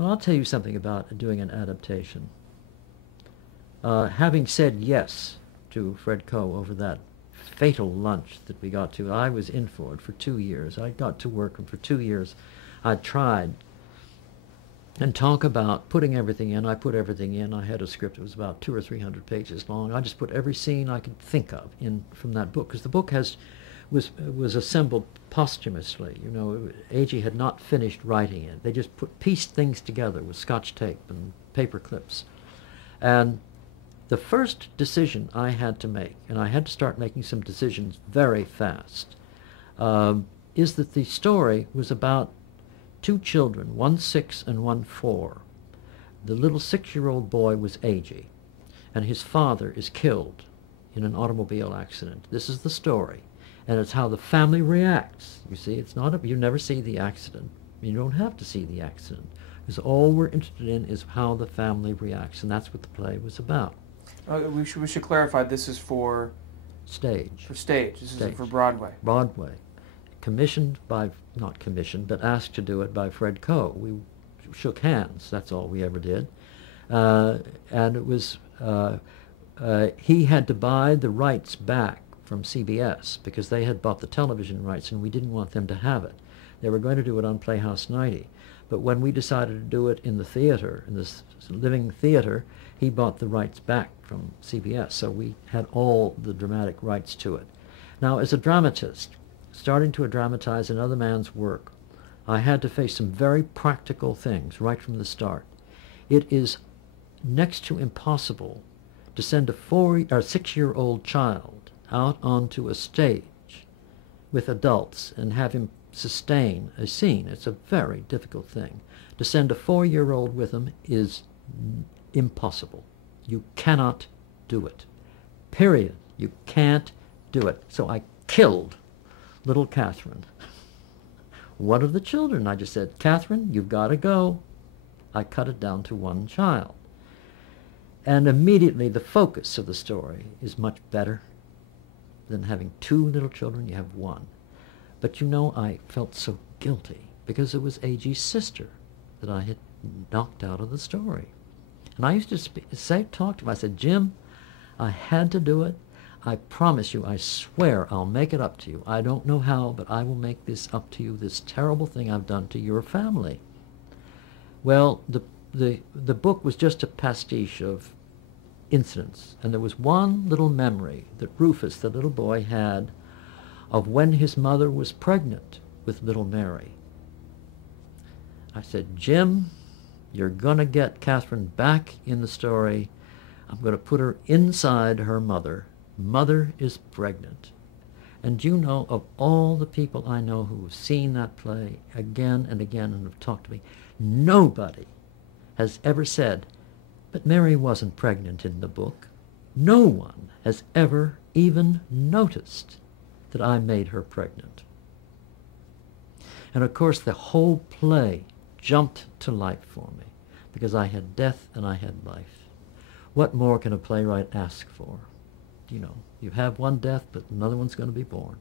Well, I'll tell you something about doing an adaptation. Having said yes to Fred Coe over that fatal lunch that we got to, I was in for it for 2 years. I got to work, and for 2 years I tried and talk about putting everything in. I put everything in. I had a script that was about 200 or 300 pages long. I just put every scene I could think of in from that book, because the book was assembled posthumously. You know, A.G. had not finished writing it. They just pieced things together with Scotch tape and paper clips. And the first decision I had to make, and I had to start making some decisions very fast, is that the story was about two children, one 6 and one 4. The little 6-year-old boy was A.G., and his father is killed in an automobile accident. This is the story, and it's how the family reacts. You see, it's not you never see the accident. You don't have to see the accident, because all we're interested in is how the family reacts, and that's what the play was about. We should clarify, this is for Stage. For stage. This Stage. Isn't for Broadway. Broadway. Commissioned by, not commissioned, but asked to do it by Fred Coe. We shook hands. That's all we ever did. And it was, he had to buy the rights back from CBS because they had bought the television rights and we didn't want them to have it. They were going to do it on Playhouse 90. But when we decided to do it in the theater, in this living theater, he bought the rights back from CBS. So we had all the dramatic rights to it. Now, as a dramatist, starting to dramatize another man's work, I had to face some very practical things right from the start. It is next to impossible to send a 6-year-old child out onto a stage with adults and have him sustain a scene. It's a very difficult thing. To send a 4-year-old with him is impossible. You cannot do it. Period. You can't do it. So I killed little Catherine. One of the children, I just said, Catherine, you've got to go. I cut it down to one child. And immediately the focus of the story is much better than having 2 little children. You have one. But you know, I felt so guilty because it was A.G.'s sister that I had knocked out of the story. And I used to talk to him. I said, Jim, I had to do it. I promise you, I swear I'll make it up to you. I don't know how, but I will make this up to you, this terrible thing I've done to your family. Well, the book was just a pastiche of incidents, and there was one little memory that Rufus, the little boy, had of when his mother was pregnant with little Mary. I said, Jim, you're going to get Catherine back in the story. I'm going to put her inside her mother. Mother is pregnant. And you know, of all the people I know who have seen that play again and again and have talked to me, nobody has ever said, but Mary wasn't pregnant in the book. No one has ever even noticed that I made her pregnant. And of course the whole play jumped to life for me because I had death and I had life. What more can a playwright ask for? You know, you have one death, but another one's going to be born.